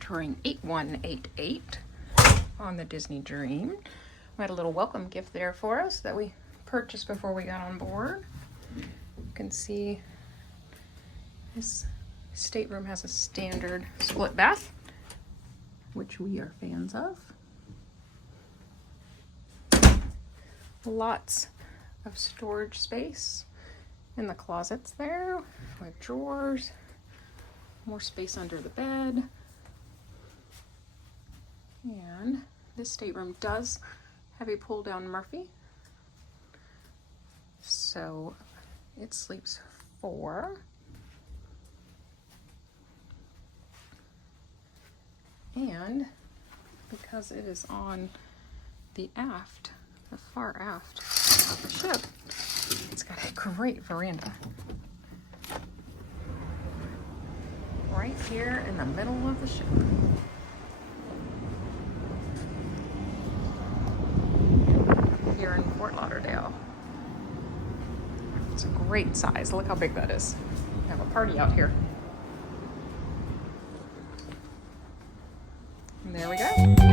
touring 8188 on the Disney Dream. We had a little welcome gift there for us that we purchased before we got on board. You can see this stateroom has a standard split bath, which we are fans of. Lots of storage space in the closets there. We have drawers, more space under the bed. And this stateroom does have a pull down Murphy. So it sleeps 4. And because it is on the aft, the far aft of the ship, it's got a great veranda. Right here in the middle of the ship. Here in Fort Lauderdale. It's a great size. Look how big that is. We have a party out here. And there we go.